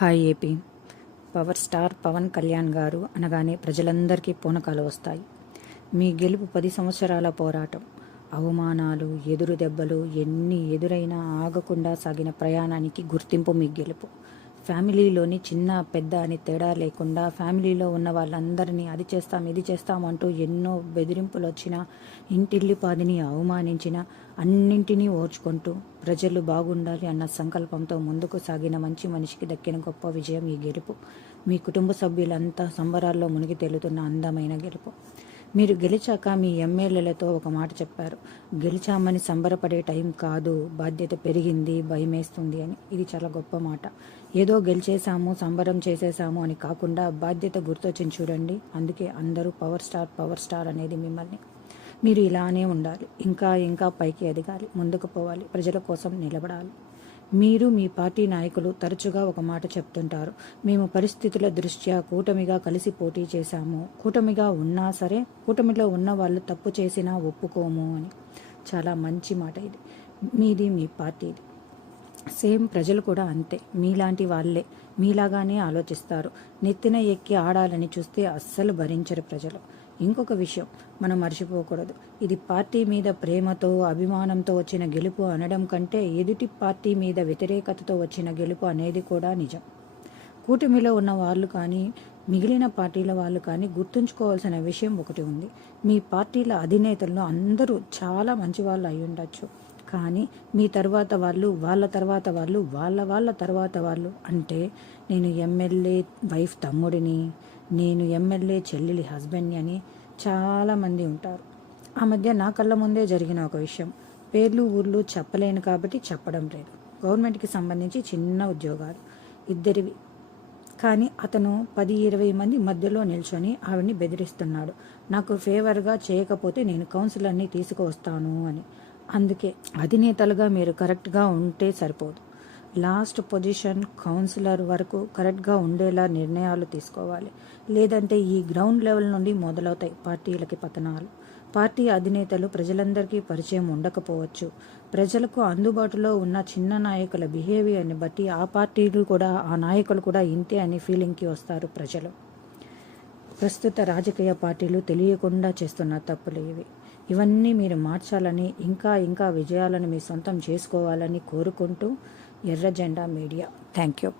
Hi AP. Power star Pawan Kalyan garu అనగానే ప్రజలందరికీ పూనకాలు వస్తాయి. మీ గెలుపు పది సంవత్సరాల పోరాటం. అవమానాలు ఎదురు దెబ్బలు ఎన్ని ఎదురైనా ఆగకుండా సాగిన ప్రయాణానికి గుర్తింపు మీ గెలుపు. ఫ్యామిలీలోని చిన్న పెద్ద అని తేడా లేకుండా ఫ్యామిలీలో ఉన్న వాళ్ళందరినీ అది చేస్తాం ఇది చేస్తాం అంటూ ఎన్నో బెదిరింపులు వచ్చినా ఇంటిల్లిపాదిని అవమానించిన అన్నింటినీ ఓర్చుకుంటూ ప్రజలు బాగుండాలి అన్న సంకల్పంతో ముందుకు సాగిన మంచి మనిషికి దక్కిన గొప్ప విజయం ఈ గెలుపు. మీ కుటుంబ సభ్యులంతా సంబరాల్లో మునిగి తేలుతున్న అందమైన గెలుపు. మీరు గెలిచాక మీ ఎమ్మెల్యేలతో ఒక మాట చెప్పారు. గెలిచామని సంబరపడే టైం కాదు బాధ్యత పెరిగింది భయమేస్తుంది అని. ఇది చాలా గొప్ప మాట. ఏదో గెలిచేసాము సంబరం చేసేసాము అని కాకుండా బాధ్యత గుర్తొచ్చింది చూడండి. అందుకే అందరూ పవర్ స్టార్ పవర్ స్టార్ అనేది మిమ్మల్ని. మీరు ఇలానే ఉండాలి. ఇంకా ఇంకా పైకి ఎదగాలి. ముందుకు పోవాలి. ప్రజల కోసం నిలబడాలి. మీరు మీ పార్టీ నాయకులు తరచుగా ఒక మాట చెప్తుంటారు. మేము పరిస్థితుల దృష్ట్యా కూటమిగా కలిసి పోటీ చేశాము. కూటమిగా ఉన్నా సరే కూటమిలో ఉన్న వాళ్ళు తప్పు చేసినా ఒప్పుకోము అని. చాలా మంచి మాట ఇది. మీది మీ పార్టీది సేమ్ ప్రజలు కూడా అంతే. మీలాంటి వాళ్ళే. మీలాగానే ఆలోచిస్తారు. నెత్తిన ఎక్కి ఆడాలని చూస్తే అస్సలు భరించరు ప్రజలు. ఇంకొక విషయం మనం మర్చిపోకూడదు. ఇది పార్టీ మీద ప్రేమతో అభిమానంతో వచ్చిన గెలుపు అనడం కంటే ఎదుటి పార్టీ మీద వ్యతిరేకతతో వచ్చిన గెలుపు అనేది కూడా నిజం. కూటమిలో ఉన్న వాళ్ళు కానీ మిగిలిన పార్టీల వాళ్ళు కానీ గుర్తుంచుకోవాల్సిన విషయం ఒకటి ఉంది. మీ పార్టీల అధినేతల్లో అందరూ చాలా మంచి వాళ్ళు అయి ఉండొచ్చు కానీ మీ తర్వాత వాళ్ళు వాళ్ళ తర్వాత వాళ్ళు వాళ్ళ వాళ్ళ తర్వాత వాళ్ళు అంటే నేను ఎమ్మెల్యే వైఫ్ తమ్ముడిని నేను ఎమ్మెల్యే చెల్లెలి హస్బెండ్ని అని చాలామంది ఉంటారు. ఆ మధ్య నా కళ్ళ ముందే జరిగిన ఒక విషయం. పేర్లు ఊర్లు చెప్పలేను కాబట్టి చెప్పడం లేదు. గవర్నమెంట్కి సంబంధించి చిన్న ఉద్యోగాలు ఇద్దరివి. కానీ అతను పది ఇరవై మంది మధ్యలో నిల్చొని ఆవిడ్ని బెదిరిస్తున్నాడు. నాకు ఫేవర్గా చేయకపోతే నేను కౌన్సిలర్ని తీసుకువస్తాను అని. అందుకే అధినేతలుగా మీరు కరెక్ట్గా ఉంటే సరిపోదు. లాస్ట్ పొజిషన్ కౌన్సిలర్ వరకు కరెక్ట్గా ఉండేలా నిర్ణయాలు తీసుకోవాలి. లేదంటే ఈ గ్రౌండ్ లెవెల్ నుండి మొదలవుతాయి పార్టీలకి పతనాలు. పార్టీ అధినేతలు ప్రజలందరికీ పరిచయం ఉండకపోవచ్చు. ప్రజలకు అందుబాటులో ఉన్న చిన్న నాయకుల బిహేవియర్ని బట్టి ఆ పార్టీలు కూడా ఆ నాయకులు కూడా ఇంతే అని ఫీలింగ్కి వస్తారు ప్రజలు. ప్రస్తుత రాజకీయ పార్టీలు తెలియకుండా చేస్తున్న తప్పులు ఇవి. ఇవన్నీ మీరు మార్చాలని ఇంకా ఇంకా విజయాలను మీ సొంతం చేసుకోవాలని కోరుకుంటూ ఎర్ర జెండా మీడియా. Thank you